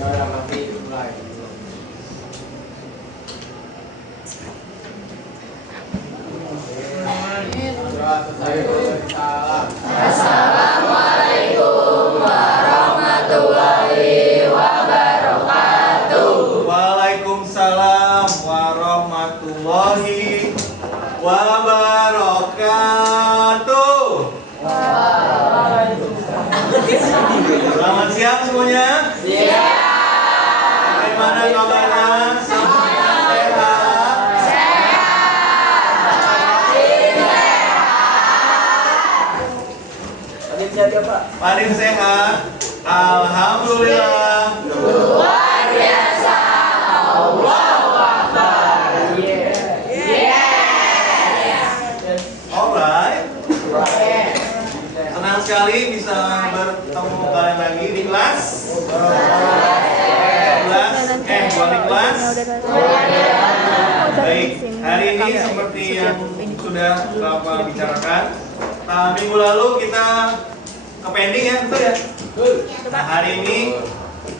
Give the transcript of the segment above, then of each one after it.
Assalamualaikum warahmatullahi wabarakatuh. Waalaikumsalam warahmatullahi wabarakatuh. Selamat siang semuanya. Siap. Bagaimana kabarnya? Semuanya sehat? Paling sehat. Alhamdulillah. Luar biasa. Allahu Akbar. Alright. Senang sekali bisa bertemu kalian lagi di kelas. Bukan di kelas. Baik, hari ini seperti yang sudah Bapak bicarakan, minggu lalu kita ke pending ya, betul ya? Nah, hari ini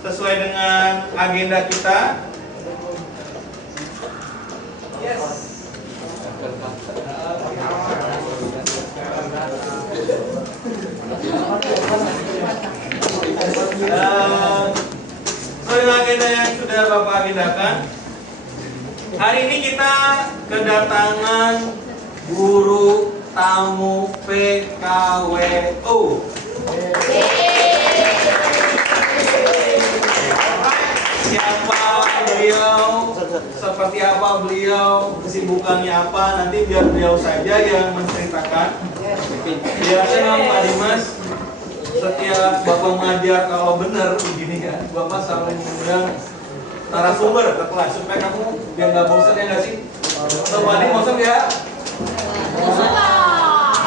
sesuai dengan agenda kita. Sesuai dengan agenda yang sudah Bapak agendakan, hari ini kita kedatangan guru tamu PKWU. Siapa beliau, seperti apa beliau, kesibukannya apa, nanti biar beliau saja yang menceritakan. Biasanya Pak Dimas setiap Bapak mengajar, kalau benar begini ya, Bapak selalu mengundang narasumber ke kelas supaya kamu biar nggak bosan, ya nggak sih? Atau Pak Dimas bosan ya?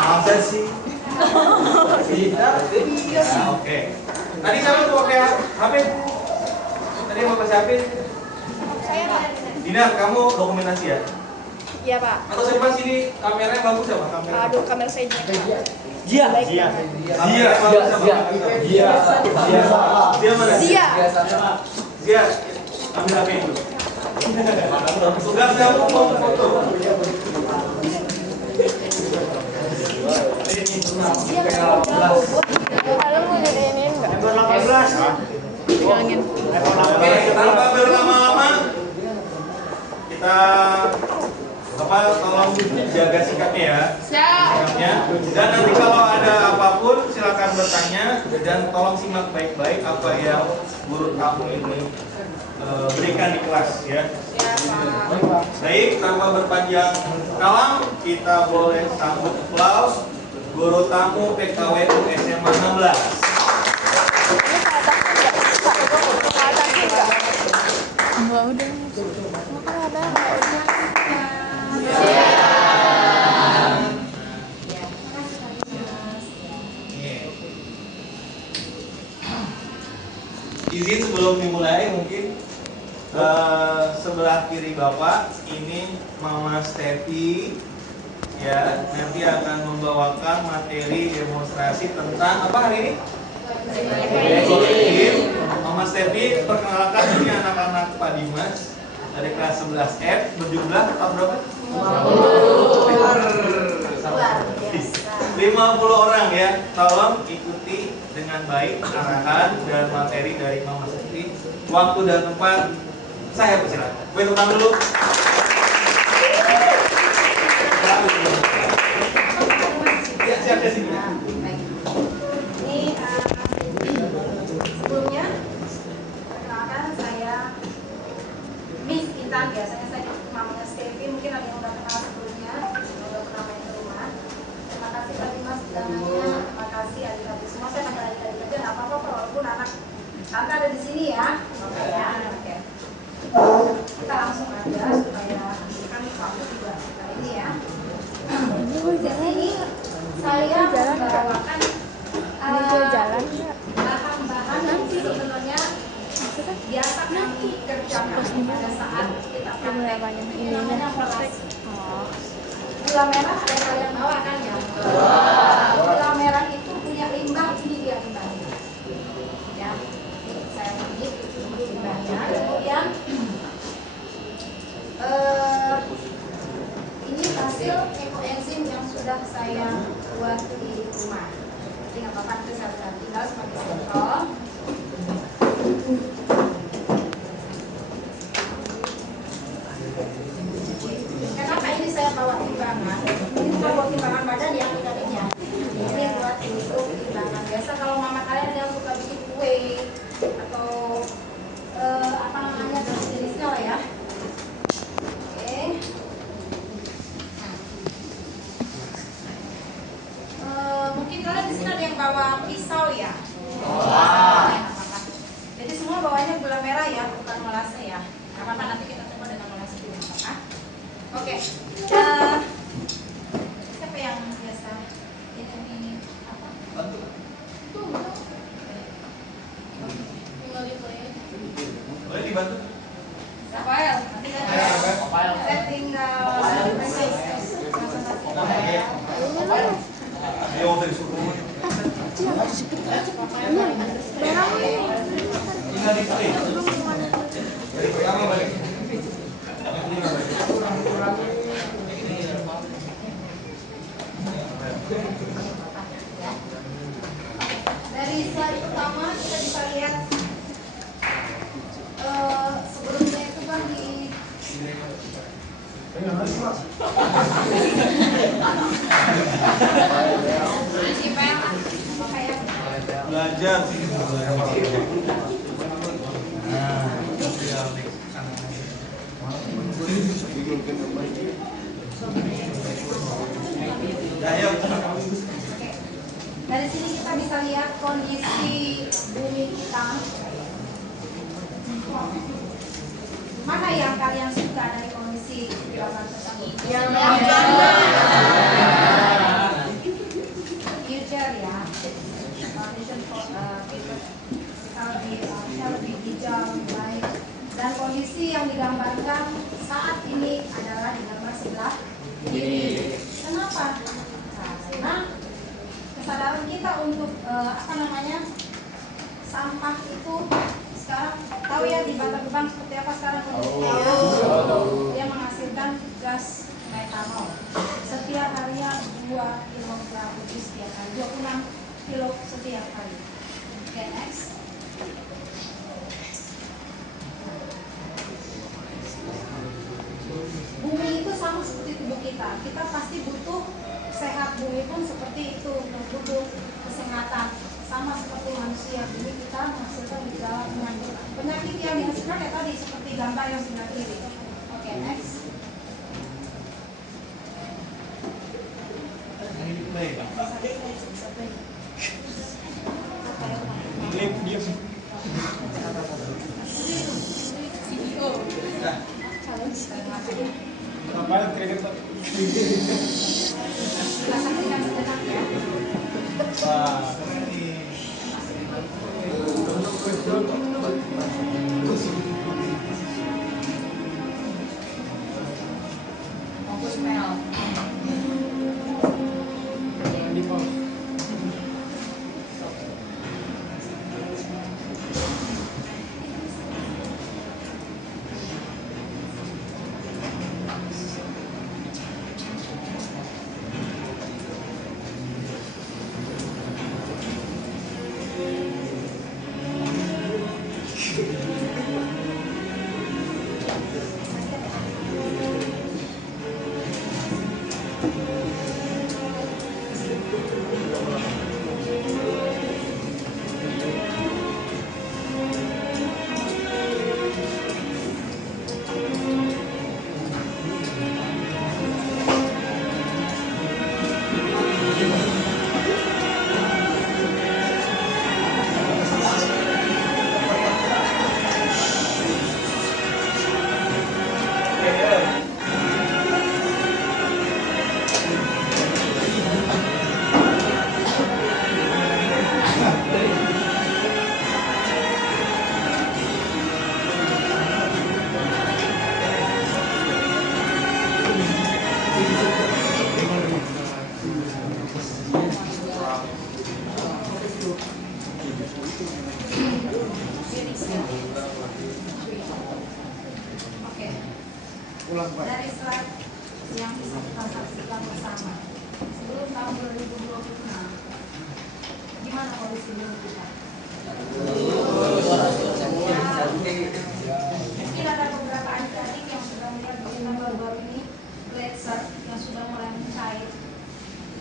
Masa sih? Nah, oke. Tadi siapa tuh pakai HP? Tadi mau pakai HP? Saya Pak. Dinar, kamu dokumentasi ya? Iya Pak. Atau siapa sini kameranya bagus ya Pak? Kamera. Aduh, kamera saya jelek. Zia. Baik Zia. banget. Zia. Zia. Zia mana? Zia. Zia. Ambil HP itu. Tugas kamu mau foto. Kalau mau jadiin enggak? Bilangin. Oke, tanpa berlama-lama kita tolong jaga sikapnya ya. Sikapnya. Dan nanti kalau ada apapun silakan bertanya dan tolong simak baik-baik apa yang guru kamu ini berikan di kelas ya. Baik, tanpa berpanjang kalam, kita boleh sambut aplaus guru tamu PKWU SMA 16. Enggak udah. Makan ada, enggak udah. Izin sebelum dimulai mungkin sebelah kiri Bapak ini Mama Stefi ya, nanti akan membawakan materi demonstrasi tentang apa hari ini? Mama Stefi perkenalkan ini anak-anak Pak Dimas dari kelas 11F berjumlah berapa? 50 orang ya. Tolong ikuti dengan baik arahan dan materi dari Mama Stefi. Waktu dan tempat saya persilakan. Gue tepuk tangan dulu. Ya, siap ke sini. Ini sebelumnya perkenalkan saya Miss Intan, biasanya saya namanya Stevi, mungkin ada yang udah kenal sebelumnya, udah pernah main ke rumah. Terima kasih Pak Dimas undangannya, terima kasih adik-adik semua. Saya panggil adik-adik aja, nggak apa-apa walaupun anak tante ada di sini ya. Oke ya, oke. Kita langsung aja supaya kan waktu juga kali ini ya. Di sini saya membawakan bahan-bahan nanti sebenarnya biasa kami kerjakan pada saat kita praktek. Ini namanya melas. Gula merah ada kalian bawa kan ya? Gula merah itu punya limbah, ini dia limbahnya. Ya, saya ini ekoenzim yang sudah saya buat di rumah. Jadi nggak apa-apa, itu saya tinggal sebagai sampel. Kenapa ini saya bawa timbangan? Ini bukan buat timbangan badan yang tadinya. Ini buat untuk timbangan. Biasa kalau mama kalian yang suka bikin kue atau apa namanya jenisnya lah ya. Oke. Mungkin kalian di sini ada yang bawa pisau ya. Jadi semua bawanya gula merah ya, bukan molase ya. Nggak apa-apa, nanti kita coba dengan molase juga nggak apa-apa. Oke. Siapa yang biasa ini apa? Tuh. Boleh dibantu? Rafael, nanti saya tinggal Ayo dari suku. Tinggal di sini. Dari pertama balik. dari slide pertama kita bisa lihat sebelumnya itu kan di Belajar sih. Dari sini kita bisa lihat kondisi bumi kita. Mana yang kalian suka dari kondisi gambar tersebut? Yang future ya. Vision for bisa lebih hijau, lebih baik. Dan kondisi yang digambarkan saat ini adalah di gambar sebelah kiri. Kenapa? Karena kesadaran kita untuk sampah itu sekarang tahu ya di Bantar Gebang seperti apa sekarang dia menghasilkan gas metanol setiap harinya 2 kg lebih setiap hari, 26 kilo setiap hari. Oke, next. Bumi itu sama seperti tubuh kita. Kita pasti butuh sehat, bumi pun seperti itu, butuh kesehatan. Sama seperti manusia, bumi kita menghasilkan gejala penyakit. Penyakit yang dihasilkan kayak tadi seperti gambar yang sebelah kiri. Oke, next. Dari slide yang bisa kita saksikan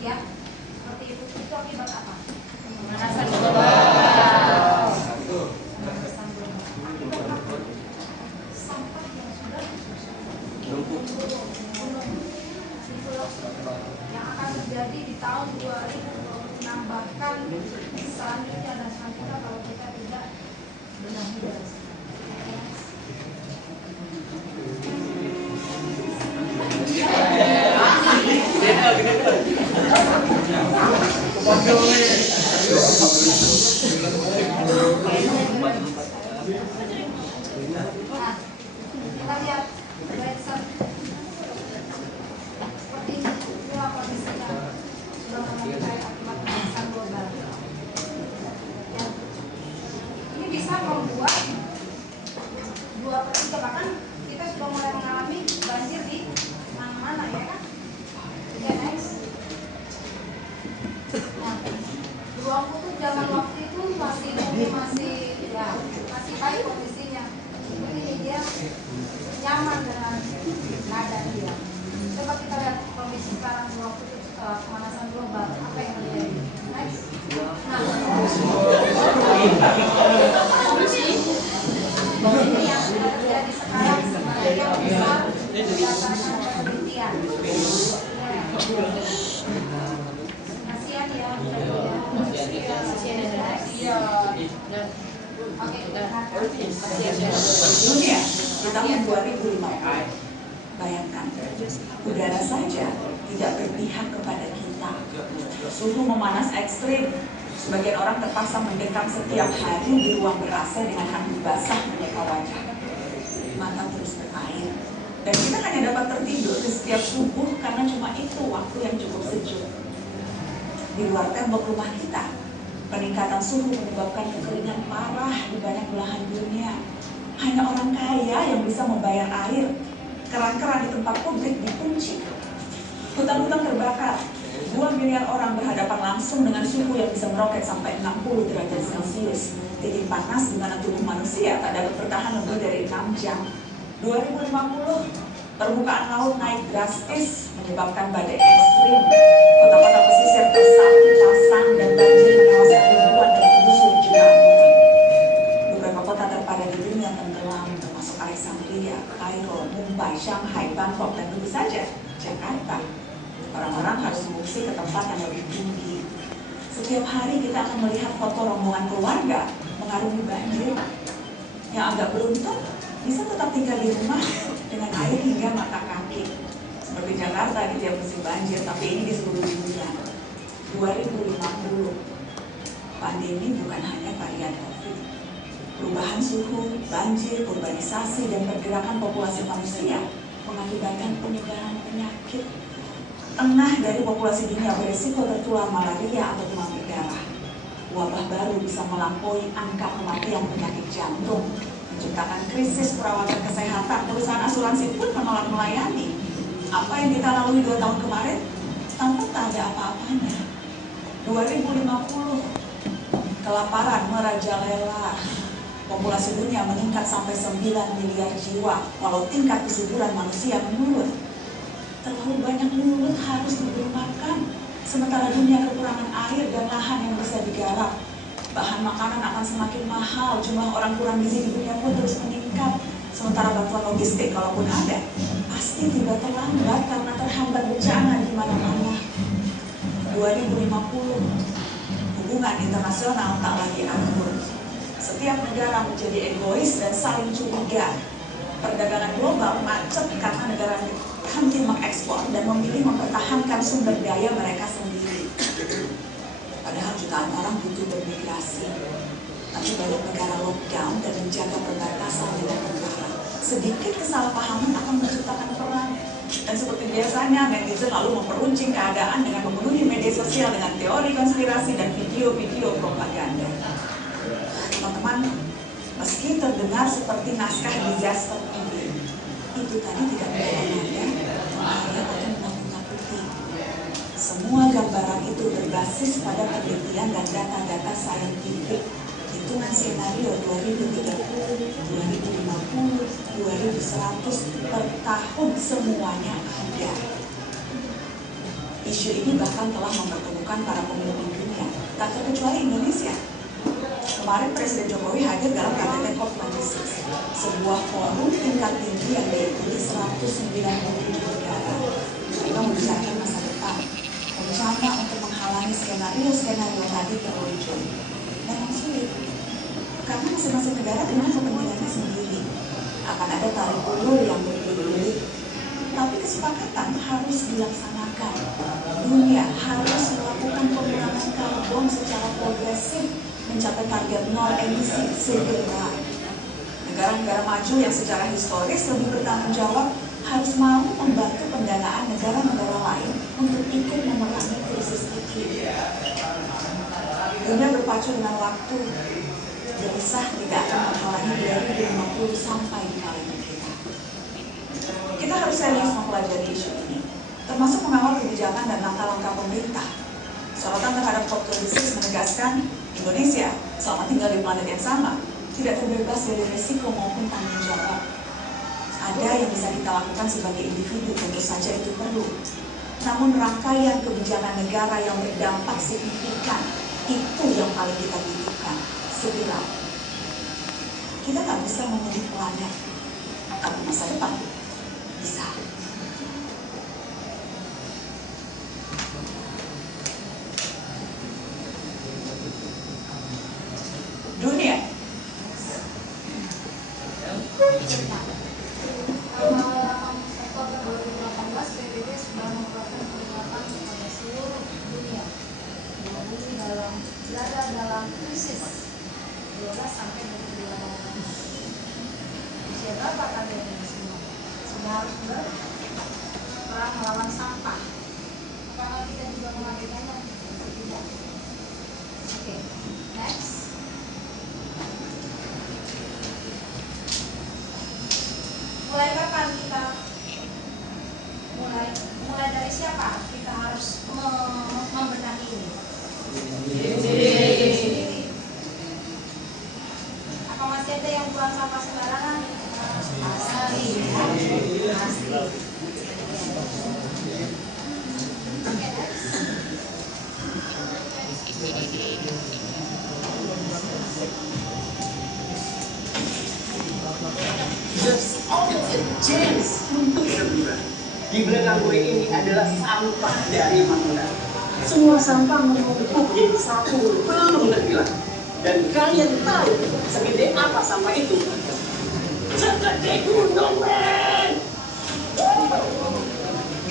ya. Seperti itu akibat apa? Pemanasan global. Pemanasan global. Sampah yang sudah yang akan terjadi di tahun 2020 bahkan selanjutnya dan selanjutnya kalau kita tidak benahi dari sekarang. Nah, kita lihat seperti ini itulah kondisinya sudah mencapai akibat pemanasan global. Ya. Ini bisa membuat 2/3 bahkan kita sudah mulai mengalami banjir di mana-mana ya kan? Ya next. Nah, ruang kutub zaman waktu itu masih baik kondisinya. Seperti ini dia nyaman dengan keadaan dia. Coba kita lihat kondisi sekarang ruang kutub setelah pemanasan global, apa yang terjadi? Next. Nah, ini yang sudah terjadi sekarang sebagian besar berdasarkan penelitian. Kasihan ya, Oke, dunia di tahun 2050, bayangkan, udara saja tidak berpihak kepada kita. Suhu memanas ekstrim, sebagian orang terpaksa mendekam setiap hari di ruang ber-AC dengan handuk basah menyeka wajah. Mata terus berair, dan kita hanya dapat tertidur di setiap subuh karena cuma itu waktu yang cukup sejuk. Di luar tembok rumah kita, peningkatan suhu menyebabkan kekeringan parah di banyak belahan dunia. Hanya orang kaya yang bisa membayar air. Keran-keran di tempat publik dikunci. Hutan-hutan terbakar. 2 miliar orang berhadapan langsung dengan suhu yang bisa meroket sampai 60 derajat Celcius. Titik panas di mana tubuh manusia tak dapat bertahan lebih dari 6 jam. 2050, permukaan laut naik drastis menyebabkan badai ekstrim. Kota-kota pesisir tersapu pasang dan banjir menewaskan ribuan dan menggusur jutaan orang. Beberapa kota terpadat di dunia tenggelam, termasuk Alexandria, Kairo, Mumbai, Shanghai, Bangkok, dan tentu saja Jakarta. Orang-orang harus mengungsi ke tempat yang lebih tinggi. Setiap hari kita akan melihat foto rombongan keluarga mengarungi banjir. Yang agak beruntung bisa tetap tinggal di rumah dengan air hingga mata kaki. Seperti Jakarta di tiap musim banjir, tapi ini di seluruh dunia. 2050, pandemi bukan hanya varian COVID. Perubahan suhu, banjir, urbanisasi, dan pergerakan populasi manusia mengakibatkan penyebaran penyakit. Tengah dari populasi dunia berisiko tertular malaria atau demam berdarah. Wabah baru bisa melampaui angka kematian penyakit jantung, menciptakan krisis perawatan kesehatan. Perusahaan asuransi pun menolak melayani. Apa yang kita lalui 2 tahun kemarin, tampak tak ada apa-apanya. 2050, kelaparan merajalela. Populasi dunia meningkat sampai 9 miliar jiwa, walau tingkat kesuburan manusia menurun. Terlalu banyak mulut harus diberi makan, sementara dunia kekurangan air dan lahan yang bisa digarap. Bahan makanan akan semakin mahal, jumlah orang kurang gizi di dunia pun terus meningkat. Sementara bantuan logistik, kalaupun ada, pasti tiba terlambat karena terhambat bencana di mana-mana. 2050, hubungan internasional tak lagi akur. Setiap negara menjadi egois dan saling curiga. Perdagangan global macet karena negara henti mengekspor dan memilih mempertahankan sumber daya mereka sendiri. Padahal jutaan orang butuh bermigrasi. Tapi banyak negara lockdown dan menjaga perbatasan dengan tentara. Sedikit kesalahpahaman akan menciptakan perang. Dan seperti biasanya, netizen lalu memperuncing keadaan dengan memenuhi media sosial dengan teori konspirasi dan video-video propaganda. Teman-teman, meski terdengar seperti naskah disaster movie, itu tadi tidak bermakna bahaya atau menakut-nakuti. Semua gambaran itu berbasis pada penelitian dan data-data saintifik. Hitungan skenario 2030, 2050, 2100 per tahun semuanya ada. isu ini bahkan telah mempertemukan para pemimpin dunia, tak terkecuali Indonesia. Kemarin Presiden Jokowi hadir dalam KTT COP26, sebuah forum tingkat tinggi yang diikuti 197 negara. Mereka membicarakan masa depan, berencana untuk menghalangi skenario tadi yang muncul. Memang sulit, karena masing-masing negara punya kepentingannya sendiri. Akan ada tarik ulur yang berbelit-belit, tapi kesepakatan harus dilaksanakan. Dunia harus melakukan pengurangan karbon secara progresif, mencapai target nol emisi segera. Negara-negara maju yang secara historis lebih bertanggung jawab harus mau membantu pendanaan negara-negara lain untuk ikut memerangi krisis iklim. Dunia berpacu dengan waktu, gelisah tidak akan menghalangi 2050 sampai di kalangan kita. Kita harus serius mempelajari isu ini, termasuk mengawal kebijakan dan langkah-langkah pemerintah. Sorotan terhadap COP26 menegaskan Indonesia selama tinggal di planet yang sama tidak terbebas dari risiko maupun tanggung jawab. Ada yang bisa kita lakukan sebagai individu, tentu saja itu perlu. Namun rangkaian kebijakan negara yang berdampak signifikan itu yang paling kita butuhkan segera. Kita tak bisa memilih planet, tapi masa depan bisa. Dunia. Oktober 2018 PBB sudah mengeluarkan peringatan kepada seluruh dunia yang berada dalam krisis 12 sampai 2018. Usia berapa kalian ini semua? Sudah harus berperang melawan sampah. Apakah kita juga melakukannya? Tidak. Oke, next. Mulai kapan kita mulai dari siapa kita harus membenahi ini? Sendiri. Apa masih ada yang buang sampah sembarangan? Pasti. Oke, next. Just almost a chance untuk berubah. Di belakang gue ini adalah sampah dari Makmuna. Semua sampah menumpuk jadi satu, belum terpilah. Dan kalian tahu segede apa sampah itu? Segede gunung, men!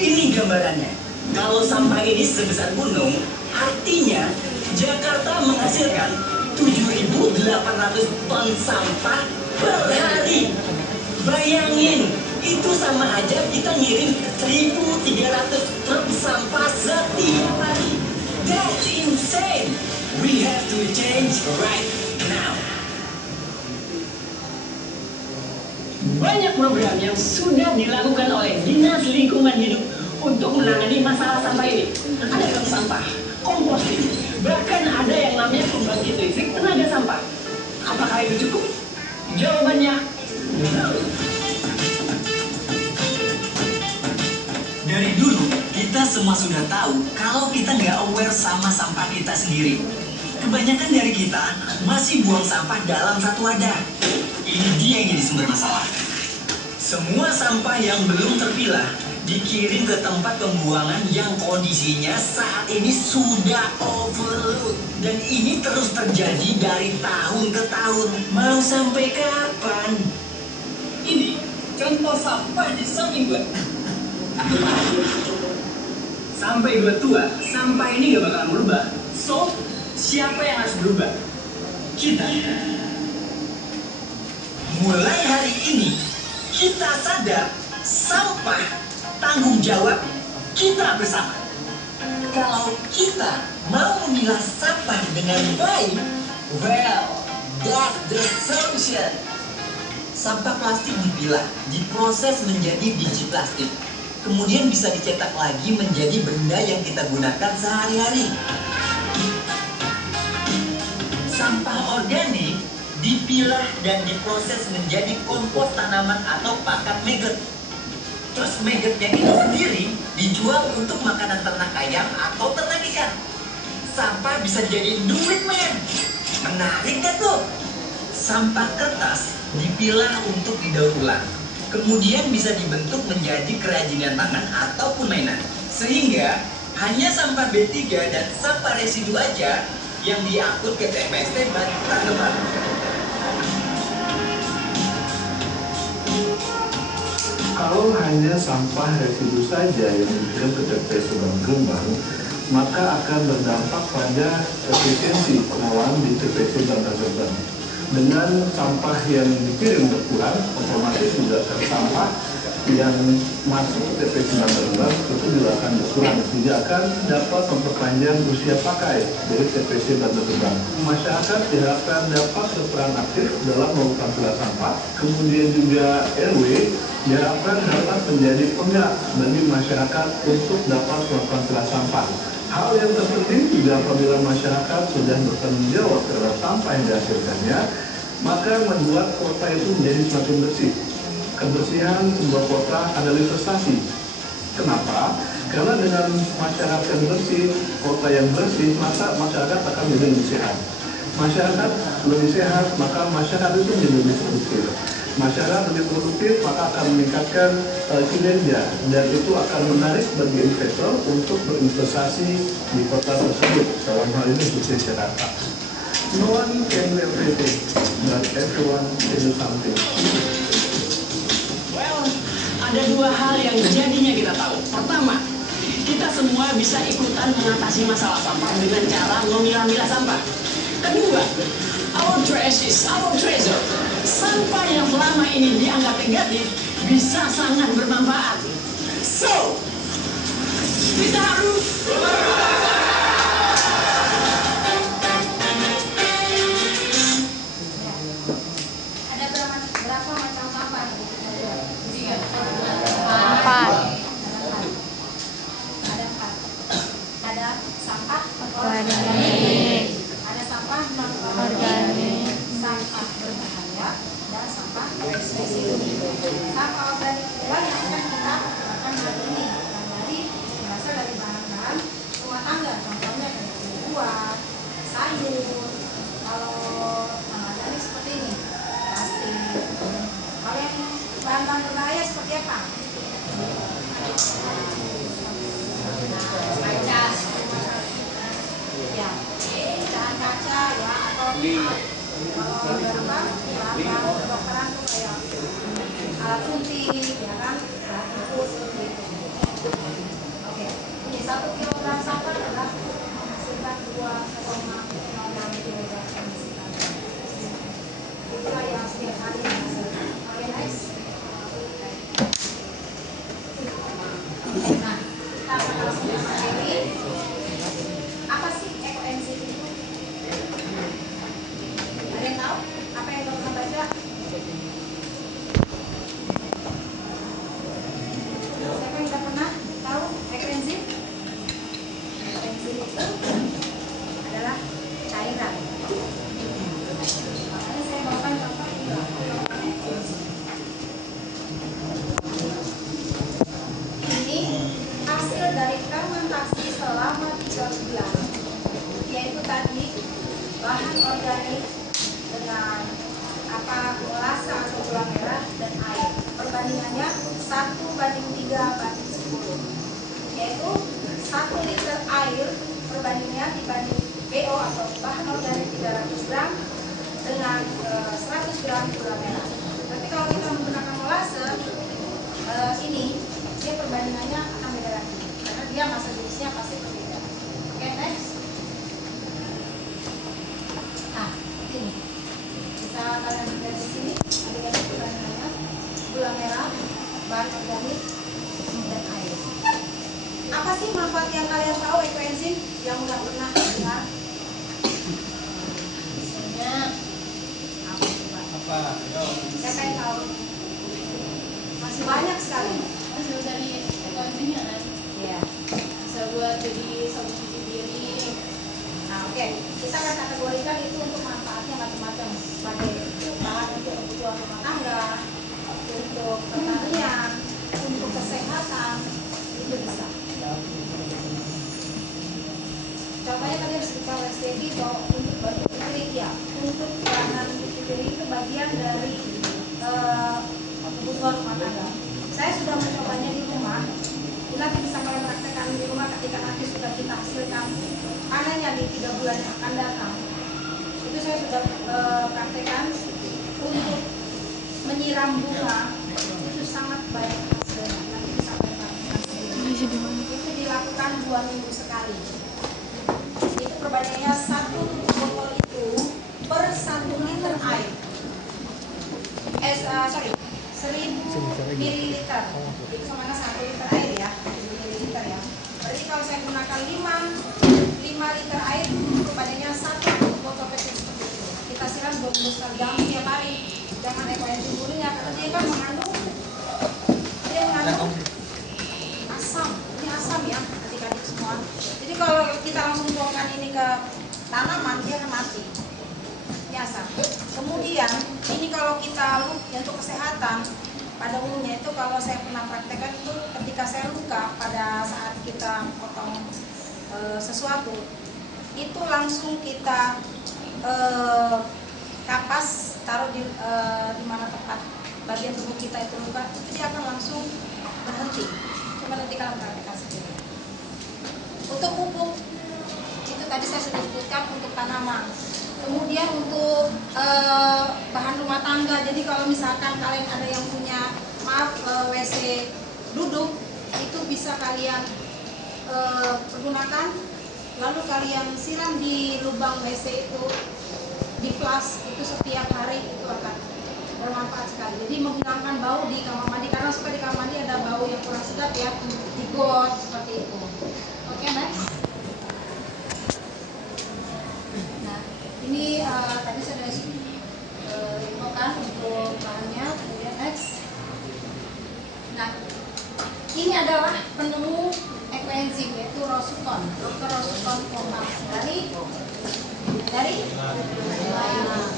Ini gambarannya. Kalau sampah ini sebesar gunung, artinya Jakarta menghasilkan 7.800 ton sampah per hari. Bayangin, itu sama aja kita ngirim 1.300 truk sampah setiap hari. That's insane. We have to change right now. Banyak program yang sudah dilakukan oleh Dinas Lingkungan Hidup untuk menangani masalah sampah ini. Ada bank sampah, komposting, bahkan ada yang namanya pembangkit listrik tenaga sampah. Apakah itu cukup? Jawabannya no. Dari dulu, kita semua sudah tahu kalau kita nggak aware sama sampah kita sendiri. Kebanyakan dari kita masih buang sampah dalam satu wadah. Ini dia yang jadi sumber masalah. Semua sampah yang belum terpilah dikirim ke tempat pembuangan yang kondisinya saat ini sudah overload. Dan ini terus terjadi dari tahun ke tahun. Mau sampai kapan? Ini contoh sampah di samping gue. Sampai gue tua, sampah ini gak bakalan berubah. So, siapa yang harus berubah? Kita. Mulai hari ini, kita sadar sampah tanggung jawab kita bersama. Kalau kita mau memilah sampah dengan baik, well, that's the solution. Sampah plastik dipilah, diproses menjadi biji plastik. Kemudian bisa dicetak lagi menjadi benda yang kita gunakan sehari-hari. Sampah organik dipilah dan diproses menjadi kompos tanaman atau pakan maggot. Terus maggotnya itu sendiri dijual untuk makanan ternak ayam atau ternak ikan. Sampah bisa jadi duit, men. Menarik gak tuh? Sampah kertas dipilah untuk didaur ulang. Kemudian bisa dibentuk menjadi kerajinan tangan ataupun mainan. Sehingga hanya sampah B3 dan sampah residu aja yang diangkut ke TPST Bantar Gebang. Kalau hanya sampah residu saja yang dikirim ke TPST Bantar Gebang, maka akan berdampak pada efisiensi pengelolaan di TPST Bantar Gebang. Dengan sampah yang dikirim berkurang, otomatis juga sampah yang masuk ke TPST Bantar Gebang itu juga akan berkurang, tidak akan dapat memperpanjang usia pakai dari TPST Bantar Gebang. Masyarakat diharapkan dapat berperan aktif dalam melakukan pilah sampah, kemudian juga RW diharapkan dapat menjadi penggerak bagi masyarakat untuk dapat melakukan pilah sampah. Hal yang terpenting juga apabila masyarakat sudah bertanggung jawab terhadap sampah yang dihasilkannya, maka membuat kota itu menjadi semakin bersih. Kebersihan sebuah kota adalah investasi. Kenapa? Karena dengan masyarakat yang bersih, kota yang bersih, maka masyarakat akan menjadi lebih sehat. Masyarakat lebih sehat, maka masyarakat itu menjadi lebih produktif. Masyarakat lebih produktif, maka akan meningkatkan kinerja, dan itu akan menarik bagi investor untuk berinvestasi di kota tersebut. Dalam hal ini khusus Jakarta. No one can do everything, but everyone can do something. Ada dua hal yang jadinya kita tahu. Pertama, kita semua bisa ikutan mengatasi masalah sampah dengan cara memilah-milah sampah. Kedua, our trash is our treasure. Sampah yang selama ini dianggap negatif bisa sangat bermanfaat. So, kita harus Ada berapa macam sampah? Tiga. Empat. Ada empat. Ada sampah Organik. ada sampah non Organik. sampah berbahaya, dan sampah residu. Sampah organik adalah yang akan kita gunakan hari ini, yang berasal dari bahan-bahan rumah tangga, contohnya dari buah, sayur. Kalau organik seperti ini, plastik. Kalau yang bahan-bahan berbahaya seperti apa? Kaca, ya, pecahan kaca, ya, atau kalau apa, bahan kedokteran tuh kayak alat suntik, ya kan, alat infus gitu. Oke, ini 1 kilogram sampah adalah menghasilkan 2,06 kilogram emisi karbon. Itulah yang setiap hari dihasilkan. Oke, next. Nah, kita akan langsung materi. Apa sih ekoenzim itu? Ada yang tahu? Apa yang kamu pernah baca? Siapa yang sudah pernah tahu ekoenzim? Ekoenzim itu adalah cairan. Makanya saya bawakan contoh ini. Ini hasil dari fermentasi selama 3 bulan, yaitu tadi bahan organik dengan melasa atau gula merah dan air. Perbandingannya 1:3:10, yaitu 1 liter air perbandingannya dibanding BO atau bahan organik 300 gram dengan 100 gram gula merah. Tapi kalau kita menggunakan molase, ini dia perbandingannya akan beda lagi, karena dia masa jenisnya pasti berbeda. Oke, next. Nah, ini bisa kalian lihat di sini, ada perbandingannya gula merah, bahan organik, dan air. Apa sih manfaat yang kalian tahu ekoenzim yang udah pernah dengar? Misalnya apa coba? Apa? Yo. Siapa yang tahu? Masih banyak sekali. Hasil dari ekoenzimnya kan Ya. bisa buat jadi sabun cuci piring. Nah, oke. Kita akan kategorikan itu untuk manfaatnya macam-macam, sebagai bahan untuk kebutuhan rumah tangga, untuk pertanian, untuk kesehatan. kesehatan itu bisa. Contohnya tadi harus kita studi bahwa untuk batu piring ya, untuk bahan piring itu bagian dari kebutuhan rumah tangga. Saya sudah mencobanya di rumah. Nanti bisa kalian praktekkan di rumah ketika nanti sudah kita hasilkan panennya di 3 bulan yang akan datang. Itu saya sudah praktekkan untuk menyiram bunga itu sangat baik hasilnya. Nanti bisa kalian praktekkan. Itu dilakukan 2 minggu sekali. Itu perbedaannya 1 botol itu per 1 liter air. 1000 mililiter. Itu sama dengan 1 liter air ya. 1000 mililiter ya. Berarti kalau saya gunakan 5 liter air, perbedaannya 1 botol kecil seperti itu. Kita siram 20 sekali dalam tiap hari. Jangan ekoenzim dulunya karena dia kan mengandung asam. Ini asam ya ketika di semua. Jadi kalau kita langsung tuangkan ini ke tanaman dia akan mati. Biasa. Kemudian ini kalau kita untuk kesehatan pada umumnya itu kalau saya pernah praktekkan itu ketika saya luka pada saat kita potong sesuatu itu langsung kita kapas taruh di mana tempat bagian tubuh kita itu luka itu dia akan langsung berhenti. Cuma nanti kalian praktekkan sendiri. Untuk pupuk itu tadi saya sudah sebutkan untuk tanaman. Kemudian untuk bahan rumah tangga, jadi kalau misalkan kalian ada yang punya WC duduk, itu bisa kalian pergunakan, lalu kalian siram di lubang WC itu, di flush itu setiap hari itu akan bermanfaat sekali. Jadi menghilangkan bau di kamar mandi, karena suka di kamar mandi ada bau yang kurang sedap ya, di got seperti itu. Oke, next. Ini tadi saya sudah infokan untuk bahannya, kemudian next. Nah, ini adalah penemu ekoenzim yaitu Rosukon, Dr. Rosukon Kompas dari Thailand.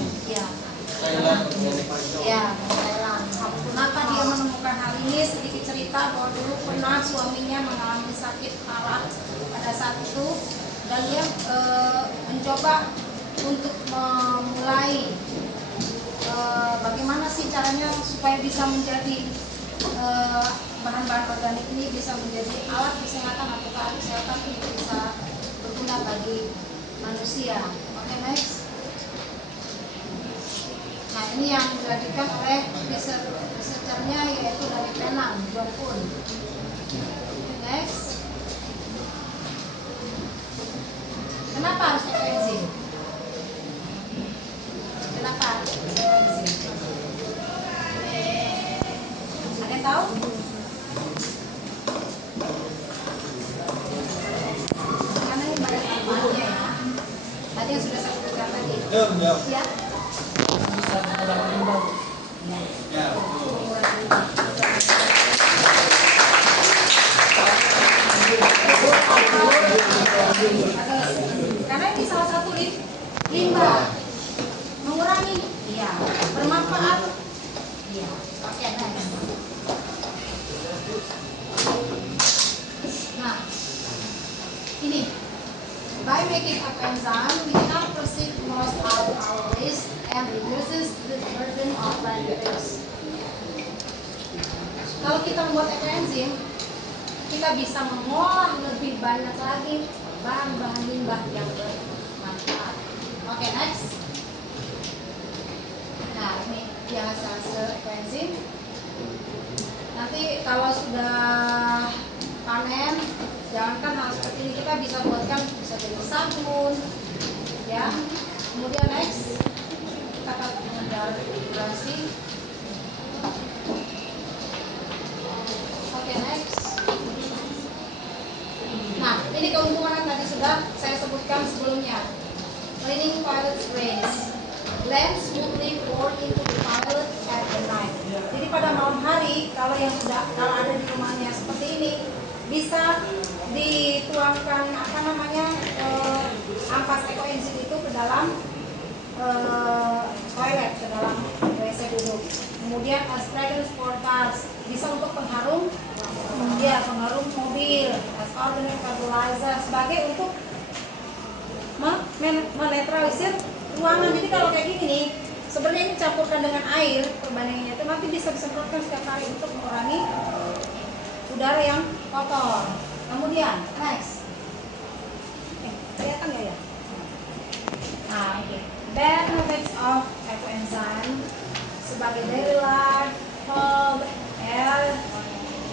Kenapa dia menemukan hal ini? Sedikit cerita bahwa dulu pernah suaminya mengalami sakit parah pada saat itu dan dia mencoba untuk memulai bagaimana sih caranya supaya bisa menjadi bahan-bahan organik ini bisa menjadi alat kesehatan atau alat kesehatan untuk bisa berguna bagi manusia. Oke, next. Nah, ini yang dilanjutkan oleh researchernya yaitu dari Penang, Jongpun. Next. Kenapa harus ekoenzim? Kenapa? Ada yang tahu? Karena ini banyak manfaatnya ya. Tadi yang sudah saya sebutkan tadi. Ya. Karena ini salah satu limbah. Mengurangi, iya. Bermanfaat, iya. Oke, next. Nah, ini by making up enzyme, we can proceed most out of our waste and reduces the burden of landfills. Kalau kita membuat ekoenzim, kita bisa mengolah lebih banyak lagi bahan-bahan limbah yang bermanfaat. Oke, next. Nah, ini dia hasil ekoenzim. Nanti kalau sudah panen, jangankan hal seperti ini, kita bisa buatkan, bisa jadi sabun, ya. Kemudian next, kita akan mengenal durasi. Oke, next. Nah, ini keuntungan yang tadi sudah saya sebutkan sebelumnya. Cleaning toilet sprays. Blend smoothly pour into the toilet at the night. Jadi pada malam hari kalau ada di rumahnya seperti ini bisa dituangkan ampas ekoenzim itu ke dalam toilet, ke dalam WC duduk. Kemudian as fragrance for cars bisa untuk pengharum Dia pengaruh mobil, as organic fertilizer sebagai untuk menetralisir ruangan. Jadi kalau kayak gini nih, sebenarnya ini campurkan dengan air, perbandingannya itu nanti bisa disemprotkan setiap hari untuk mengurangi udara yang kotor. Kemudian next, kelihatan nggak ya? Nah, oke. Benefits of ecoenzyme sebagai daily life, health, air,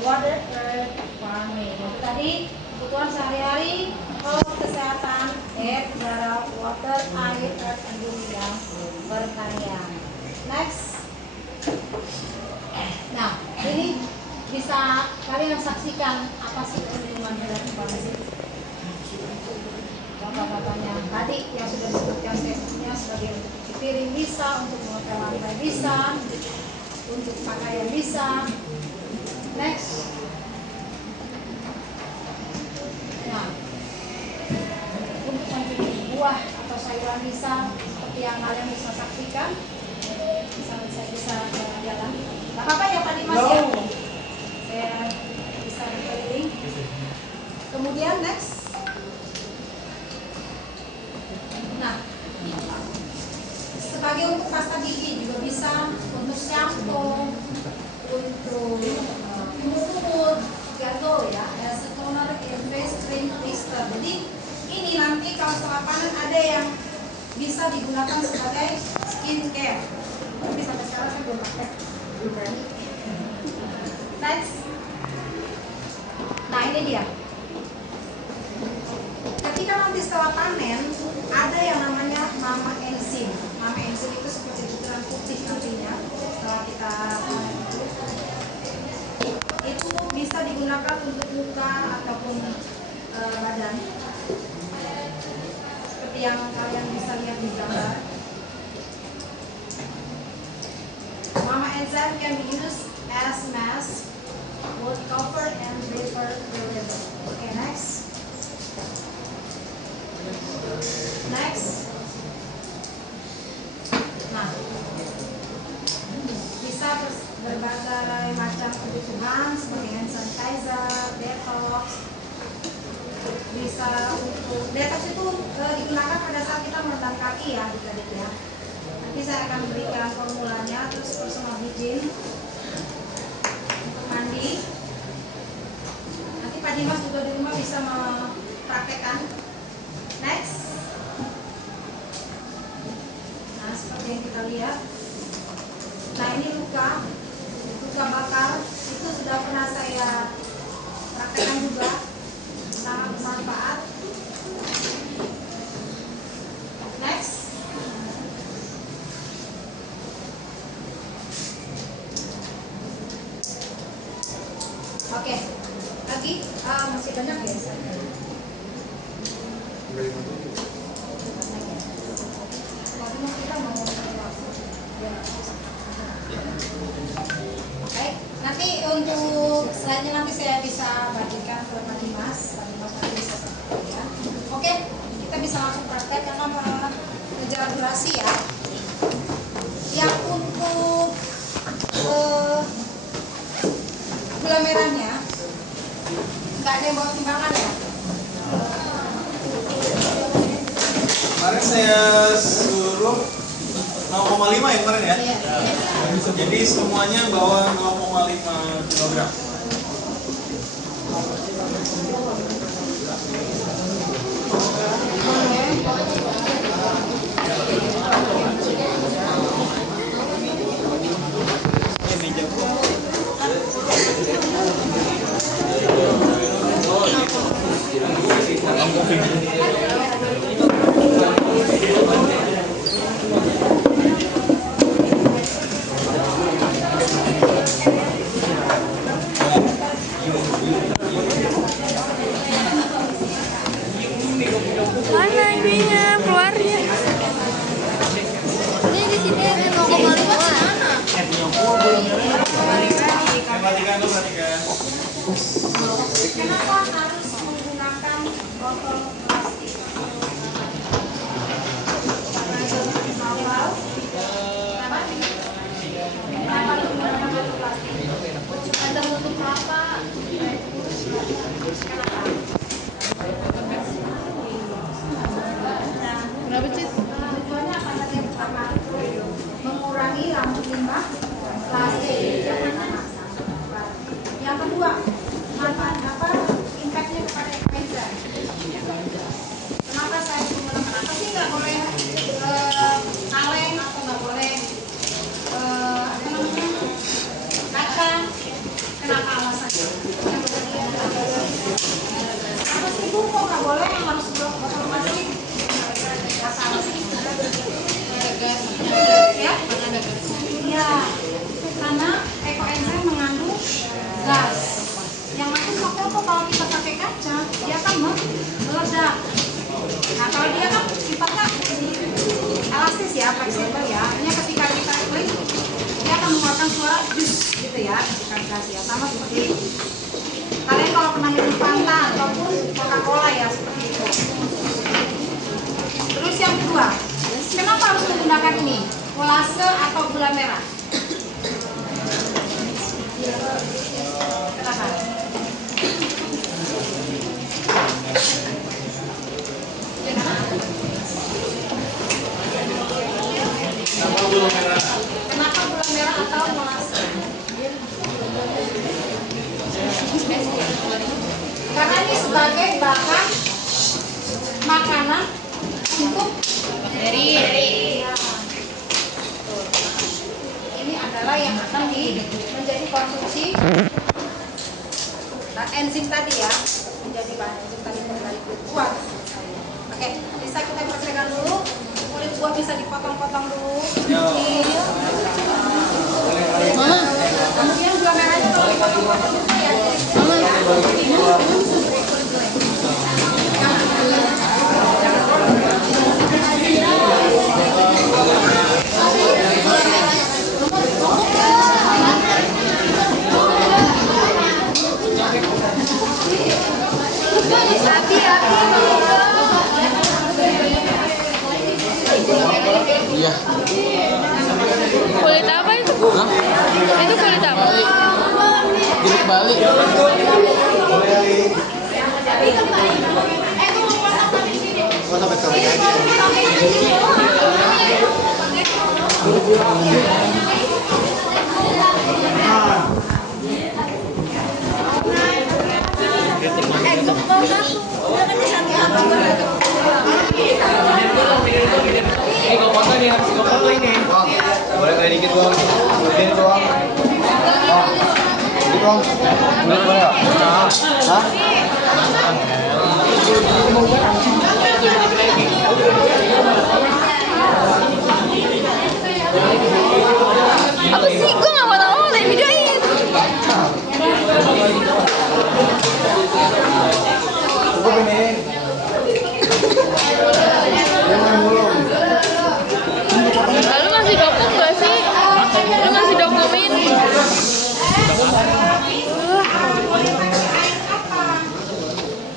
water, earth, farming. Tadi kebutuhan sehari-hari, health, kesehatan, air, udara, water, air, earth, dan bumi yang berkarya. Next. Nah, ini bisa kalian saksikan apa sih keuntungan dari farming. Contoh-contohnya tadi yang sudah disebutkan tekniknya sebagai untuk cuci piring bisa, untuk mengepel lantai bisa, untuk pakaian bisa. Next. Nah, untuk mencuci buah atau sayuran bisa, seperti yang kalian bisa saksikan. Saya bisa jalan. Gak apa-apa ya Pak Dimas ya. Saya bisa berkeliling. Kemudian next. Nah, sebagai untuk pasta gigi juga bisa, untuk shampoo, untuk kumur, gato ya, as a toner in face cream twister. Jadi ini nanti kalau setelah panen ada yang bisa digunakan sebagai skincare. Tapi sampai sekarang saya belum pakai, belum berani. Next. Nah ini dia. Ketika nanti setelah panen ada yang namanya mama enzim. Mama enzim itu seperti butiran putih nantinya setelah kita panen itu bisa digunakan untuk luka ataupun badan seperti yang kalian bisa lihat di gambar. Mama enzyme can be used as mask, wood cover, and vapor relieving. Okay, next. Next. Nah, bisa berbagai macam kebutuhan seperti hand sanitizer, detox. Bisa untuk detox itu digunakan pada saat kita merendam kaki ya, adik-adik ya. Nanti saya akan berikan formulanya, terus personal hygiene untuk mandi. Nanti Pak Dimas juga di rumah bisa mempraktekkan. Next. Nah, seperti yang kita lihat. Nah, ini luka bakar itu sudah pernah saya praktekkan juga, sangat bermanfaat. Next. Oke, lagi masih banyak ya. Baik, nanti untuk selanjutnya nanti saya bisa bagikan ke Pak Dimas nanti bisa ya. Oke, kita bisa langsung praktek karena mengejar durasi ya. Yang untuk gula merahnya nggak ada yang bawa timbangan ya? Kemarin saya suruh 0,5 ya kemarin ya? Iya. Jadi semuanya bawa 0,5 kg. Mana ininya keluarnya? Ini di sini ada 0,5 mana? Perhatikan tuh, perhatikan. Kenapa harus menggunakan botol plastik? Karena itu mahal. Kenapa menggunakan botol plastik? Ada untuk apa? tidak fleksibel ya. Artinya ketika kita klik, dia akan mengeluarkan suara jus gitu ya, ketika dikasih ya. Sama seperti kalian kalau pernah minum Fanta ataupun Coca-Cola ya, seperti itu. Terus yang kedua, kenapa harus menggunakan ini? Kolase atau gula merah? Kenapa? Kenapa gula merah? Kenapa gula merah atau kolase? Karena ini sebagai bahan makanan untuk bakteri. Ini adalah yang akan menjadi konsumsi enzim tadi ya, menjadi bahan enzim tadi dari buah. Oke, bisa kita bersihkan dulu. Kulit buah bisa dipotong-potong dulu. Kemudian gula merahnya kalau dipotong-potong dulu ya. Iya. Kulit apa itu? Hah? Itu kulit apa? Jeruk balik. Oh, sampai kering aja. Ini gue foto nih, harus gue foto ini. Boleh kayak dikit doang. Begini doang. Dikit doang. Boleh ya? Hah? Apa sih? Gue gak mau tahu, udah videoin. Cukup ini. Lalu masih dokum gak sih? Lu masih dokumin?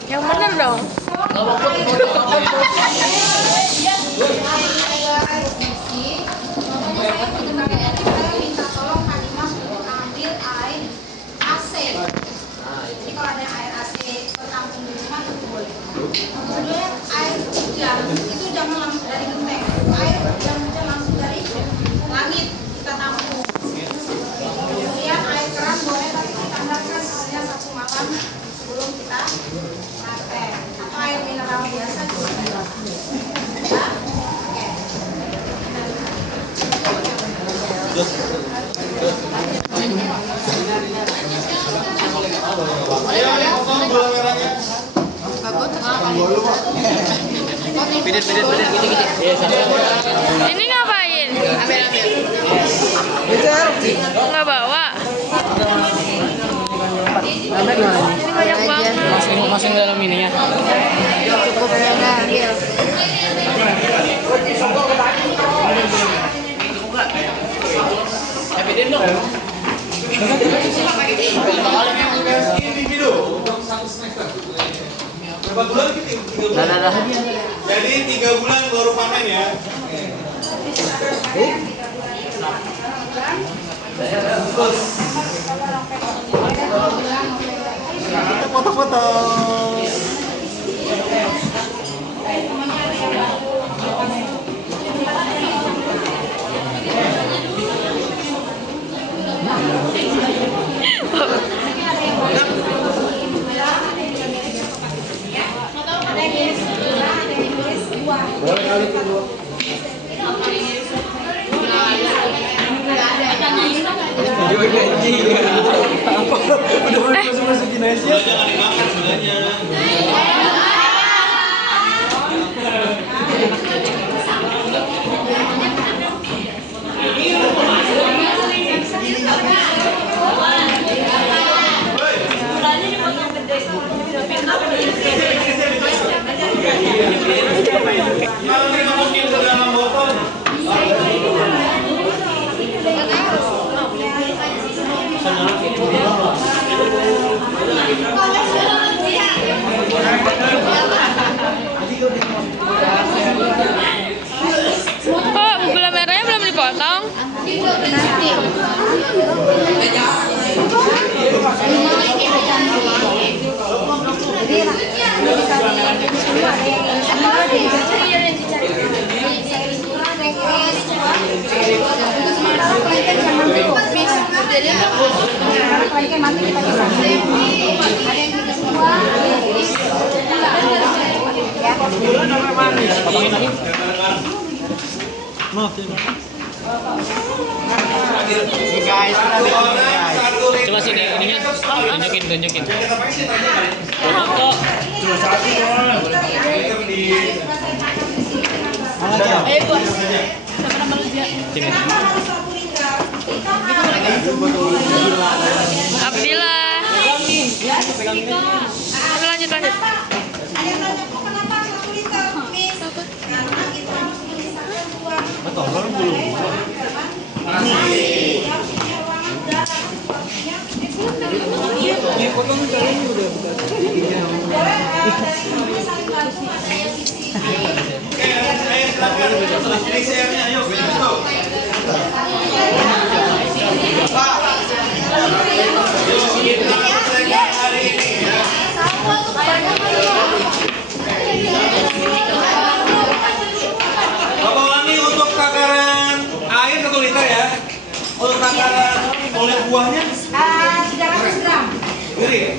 Yang bener dong. Minta tolong Kak Dimas untuk ambil air AC. Jadi kalau ada air AC tertampung di rumah itu boleh. Kemudian air hujan itu jangan langsung dari genteng. Air yang hujan langsung dari langit kita tampung. Kemudian air keran boleh, tapi ditambahkan hanya 1 malam sebelum kita praktek. Atau air mineral biasa juga bisa. Ya? Oke. Ayo, potong gula merahnya. Ini ngapain? Nggak bawa. Ini banyak banget. Masing dalam ininya. Individu untuk 1 semester. Berapa bulan kita? 3 bulan. Jadi 3 bulan baru panen ya. Kita foto-foto. Udah masuk-masukin aja. Jangan dimakan sebenarnya. Kalau dimasukin ke dalam botol, Potongin lagi. Nih guys, Coba sini ininya tunjukin. Bos. Siapa nama lu, Ja? Sini. Abdillah. Lanjut. Bapak Wani, untuk takaran air 1 liter ya. Untuk takaran kulit buahnya 300 gram. gede.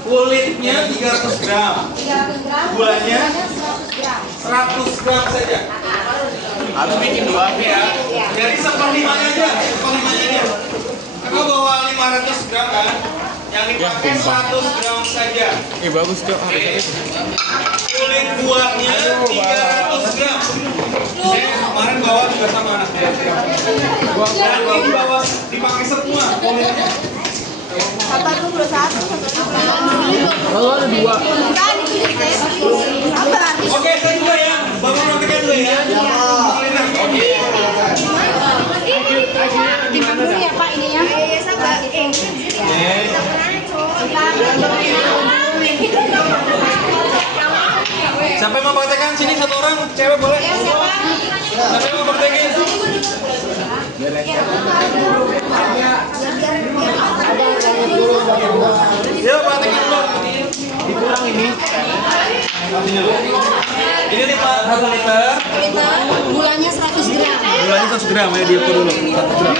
Kulitnya 300 gram. 300 gram. Gulanya 100 gram. 100 gram saja. Harus bikin 2 Ya. Jadi seperlimanya aja. Kakak bawa 500 gram kan? Yang dipakai 100 gram saja. bagus Cok, harus Kulit buahnya 300 gram. Saya kemarin bawa juga sama anak saya. Dan ini dibawa dipakai semua kulitnya. Satu dulu satu. Lalu ada 2. Oke, saya juga ya. Bapak praktekkan dulu ya. Oke. Timbang dulu ya Pak ini ya. Siapa yang mau praktekkan sini 1 orang? Cewek boleh? Siapa yang mau praktekin? Yuk praktekin dulu. Dikurang ini. Ini nih Pak, 1 liter. Gulanya 100 gram. Gulanya 100 gram ya, diukur dulu 100 gram.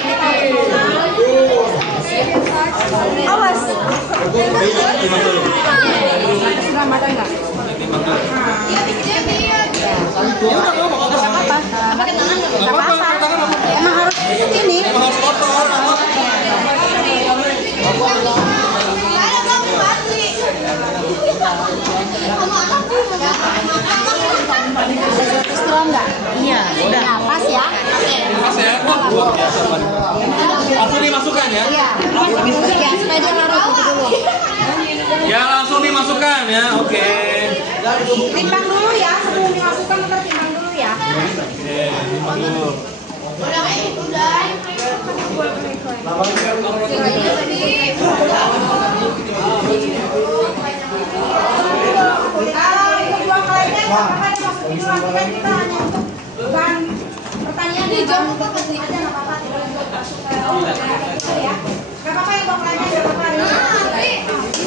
Awas. Timbang dulu. 100 gram ada nggak? Timbang dulu. Nggak apa-apa. Emang harus ini. Emang harus kotor, Mama. Gram nggak? Iya. Udah. Pas ya? Pas ya? Luar biasa Pak. Langsung dimasukkan ya? Iya. Ya, supaya dia larut gitu dulu. Ya langsung dimasukkan ya, oke. Timbang dulu ya, sebelum dimasukkan kita timbang dulu ya. Oke, timbang dulu. Untuk buang kelainan, apa-apa dimasukin dulu. Kan kita hanya untuk bahan pertanian di jam untuk aja nggak apa-apa. Tidak untuk masuk ke ya. Nggak apa-apa yang buang kelainan, nggak apa-apa.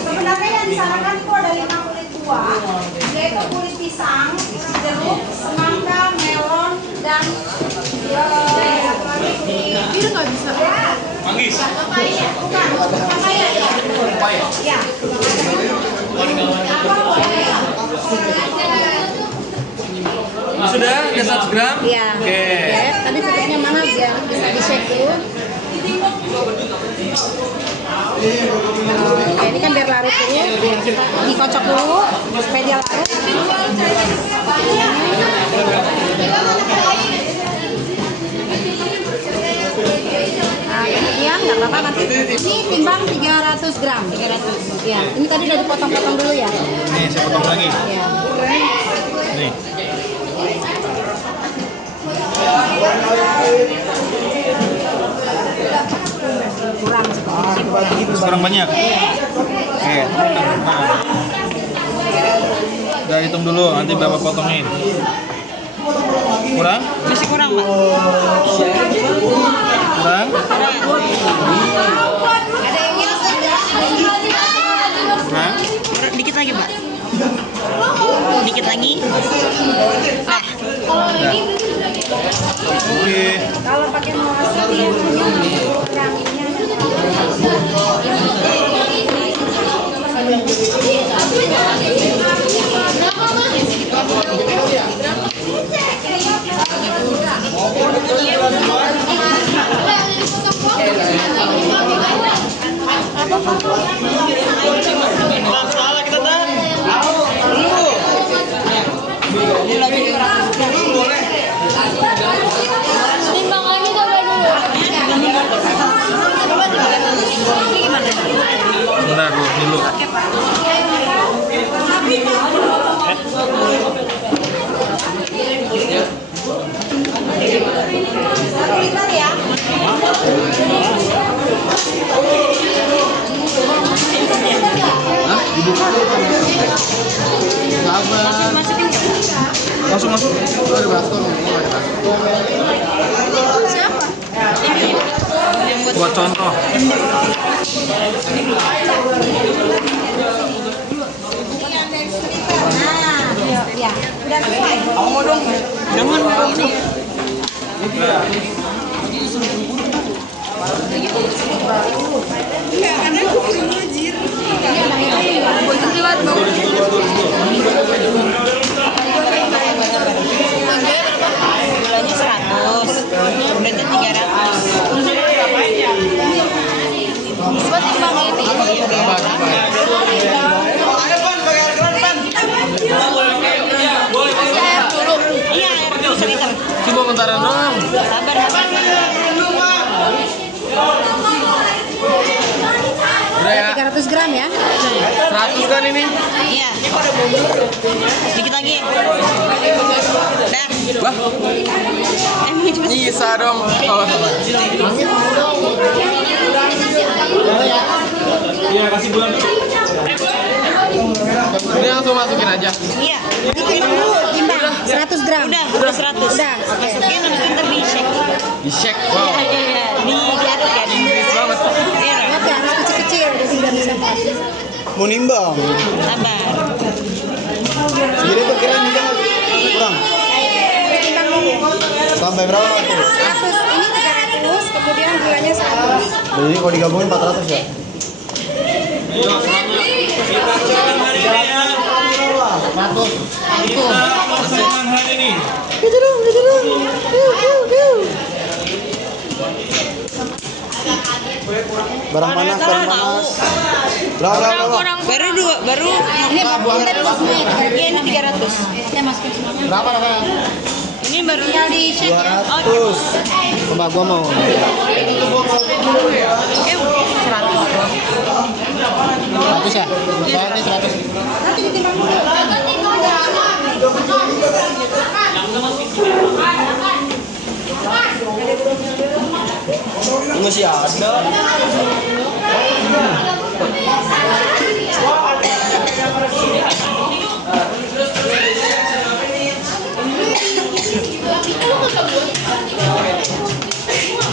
Sebenarnya yang disarankan itu ada 5 kulit buah, yaitu kulit pisang, jeruk, semangka, melon, dan biru nggak bisa. Manggis. Bukan, papaya ya. Papaya. Ya. Ini sudah ada 100 gram? Iya. Oke. Tadi tutupnya mana biar bisa di-shake dulu. Oke, ini kan biar larut dulu, biar kita dikocok dulu supaya dia larut. Nah, kemudian nggak apa-apa nanti ini timbang 300 gram. 300. Ya, ini tadi udah dipotong-potong dulu ya. Nih, saya potong lagi. Ya. Nih. Kurang sedikit. Kurang banyak. Oke. Nah. Udah hitung dulu, nanti Bapak potongin. Kurang? Masih kurang, Pak. Kurang? Kurang? Dikit lagi, Pak. Dikit lagi. Oke. Kalau pakai muasal dia graminnya Berapa, Mas? Timbangannya coba dulu. Bentar dulu. Masuk. Oh, ada baskom. Siapa? Buat contoh. Ya, udah selesai. Mau dong. Jangan ini. Gulanya 100, berarti 300. Coba timbang ini. Kasih air dulu. Iya, air dulu seliter. Coba bentaran dong. Sabar. Udah ya. 300 gram ya. 100 kan ini? Iya. Dikit lagi. Dah. Lah. Bisa dong. Kalau Iya, kasih bulan. ini langsung masukin aja. Iya. Timbang 100 gram. Udah 100. Udah. Masukin habis itu ntar di-shake. Di shake. Wow. Iya. Diaduk kan. Inggris banget. Iya. Lihat ya, harus kecil-kecil jadi biar bisa pas. Mau nimbang. Sabar. Segini tuh kira nimbang kurang. Timbang dulu. Sampai berapa? 100 ini 300, kemudian gulanya 100. Jadi kalau digabungin 400 ya? Kita pasangan hari ini ya. Kita pasangan hari ini. Barang panas. Berapa? Baru Ini kita plus semua. ya ini 300. Kita masukin semuanya. Berapa namanya? Ini baru tinggal di-shake ya. 200. Coba gua mau. Habis ya? Soalnya 100. Nanti ditimbang dulu. Masih ada.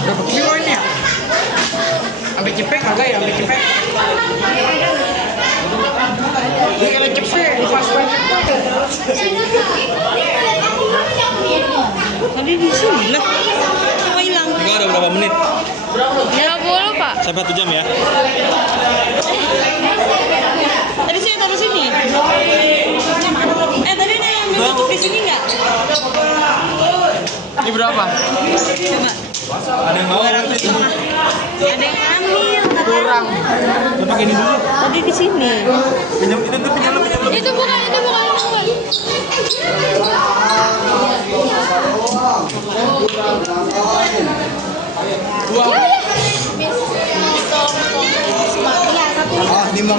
Berapa kilo ini ya? Sampai cepek kagak ya? Sampai cepek. Ini kalau cepek, pas banget. Tadi di sini lah. Kok hilang? Enggak ada berapa menit? 50, Pak. Sampai 1 jam ya. Tadi saya taruh sini. Tadi ada yang ambil di sini nggak? Ini berapa? Coba. Ada yang mau? Ada yang ambil. Kurang. Lu pakai ini dulu. Tadi di sini. Pinjam ini tuh, pinjam lu. Itu bukan. Ah, nimbang.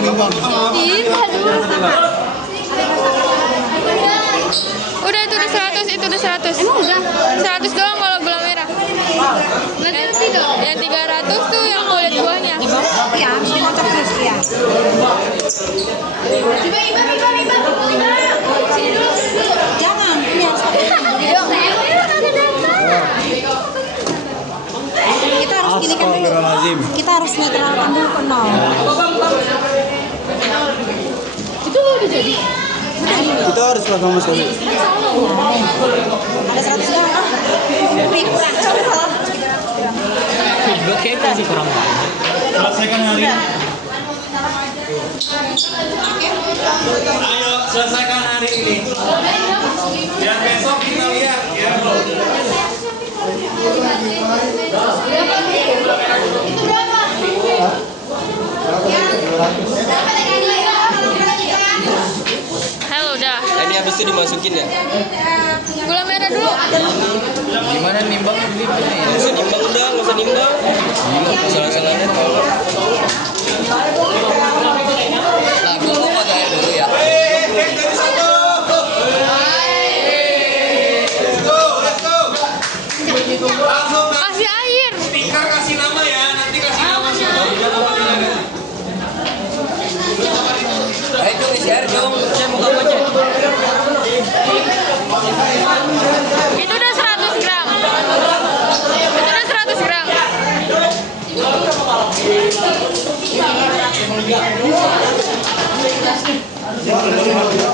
Udah itu udah 100. Emang udah? 100 doang kalau gula merah. Nanti yang 300 tuh yang kulit buahnya. Iya, harus dikocok terus ya. Jangan, ini harus pakai Kita harus gini kan dulu. Kita harus netralkan dulu ke 0. Itu udah jadi. Kita harus pakai mas kali. Ada 100 gram. Oke, kasih kurang. Selesaikan hari ini. Ayo, selesaikan hari ini. Biar besok kita lihat ya. Itu berapa? Halo, udah. Ini habis itu dimasukin ya. Gula merah dulu. Gimana nimbang beli punya ya? Nggak usah nimbang udah, nggak usah nimbang. Salah-salahnya tahu. Nah, gue mau tanya dulu ya. Langsung Kasih air. stiker kasih nama ya, nanti kasih nama semua. Ayo Jung, isi air Jung. Saya mau kamu aja. Itu udah 100 gram. Itu udah 100 gram.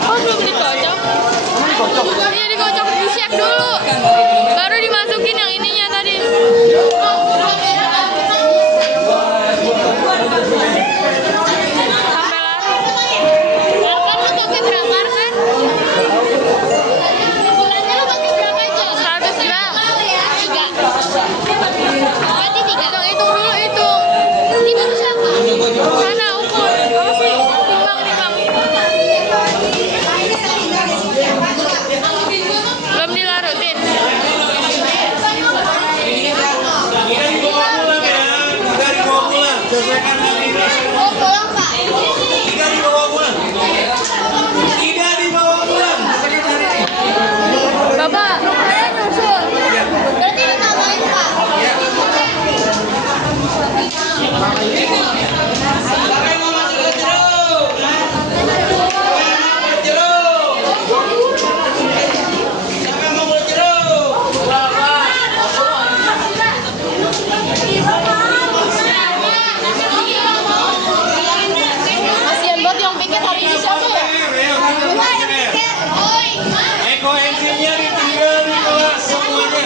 Oh, belum dikocok. Iya, dikocok, di shake dulu. Baru dimasukin yang ininya tadi. Sampai larut. Kan lu pakai berapa kan? Gulanya lu pakai berapa aja? 100 gram. 3. Berarti 3. Hitung dulu, hitung. Ini baru siapa? Sana ukur. Apa sih? Belum dilarutin. Tidak dibawa pulang ya, tidak dibawa pulang. Selesaikan hari ini. Oh, pulang, Pak. Tidak dibawa pulang. Tidak dibawa pulang. Selesaikan hari ini. Bapak, saya nyusul. Berarti ditambahin, Pak. Siapa yang mau masuk ke jeruk? Jeruk. Siapa yang mau buat jeruk? Kasian banget yang pikir hari ini siapa ya? Gua yang pikir. Ekoensimnya ditinggal di kelas semuanya.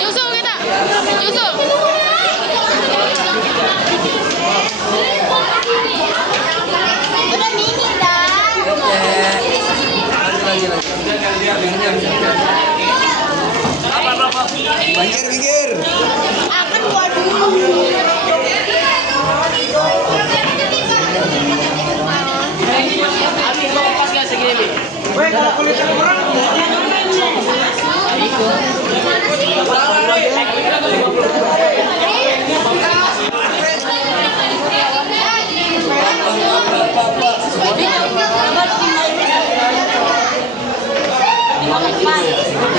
Nyusul kita. Nyusul. Udah mini dah. Minggir. Akan gua dulu. Habis kok pas gak segini, Bi? Weh, kalau kulitnya kurang,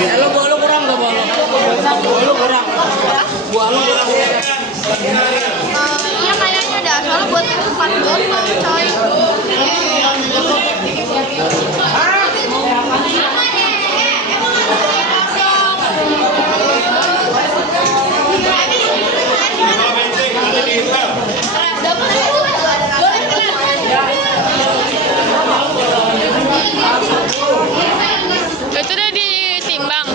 ya lu buah lu kurang gak buah lu? Buah lu kurang. Buah lu kurang. Iya kayaknya dah. Soalnya buat 4 botol, coy. Itu udah ditimbang.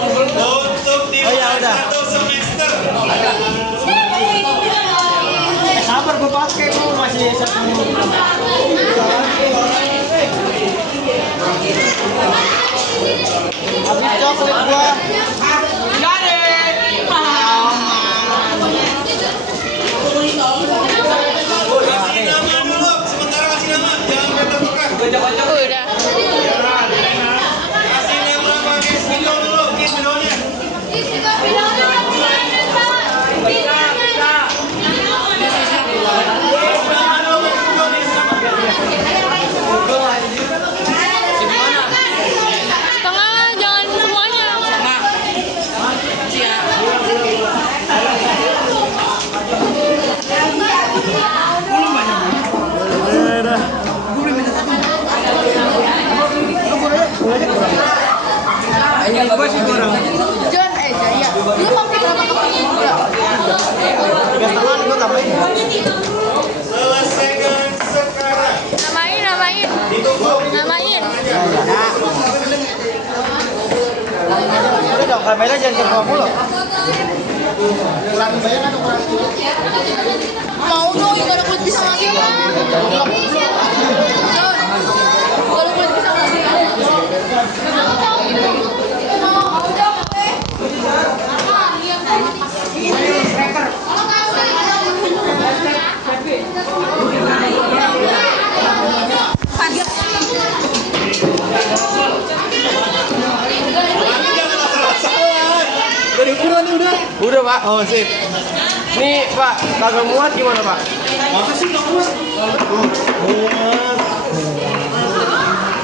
Untuk di satu semester. Sabar gue pakai kok masih satu. Habis coklat gua. Enggak deh. Kasih nama dulu, sementara kasih nama, jangan betok-betok. Udah. Kasih nama pakai spidol dulu, ini spidolnya. Setengah lah, jangan semuanya. Ini gua sih kurang. John, Jaya. Lu pakai berapa kepingin juga? 3,5 gua tambahin. Selesaikan sekarang. Namain. Namain. Udah dong, kamera jangan ke bawah mulu. Kurang bayar atau kurang? Mau dong, yang ada kulit pisang lagi, Pak. John, kalau kulit pisang lagi. Udah Pak. Oh sip. Nih Pak, kagak muat gimana Pak? Masa sih nggak muat?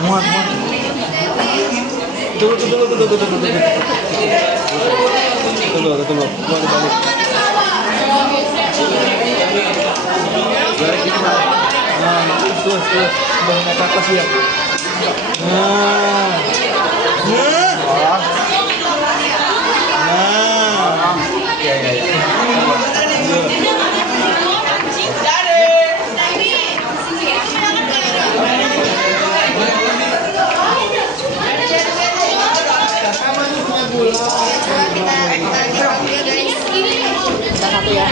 Muat. Tunggu. Gua dibalik. Balik dikit Pak. Nah, terus. Udah naik ke atas ya. Kita satu ya.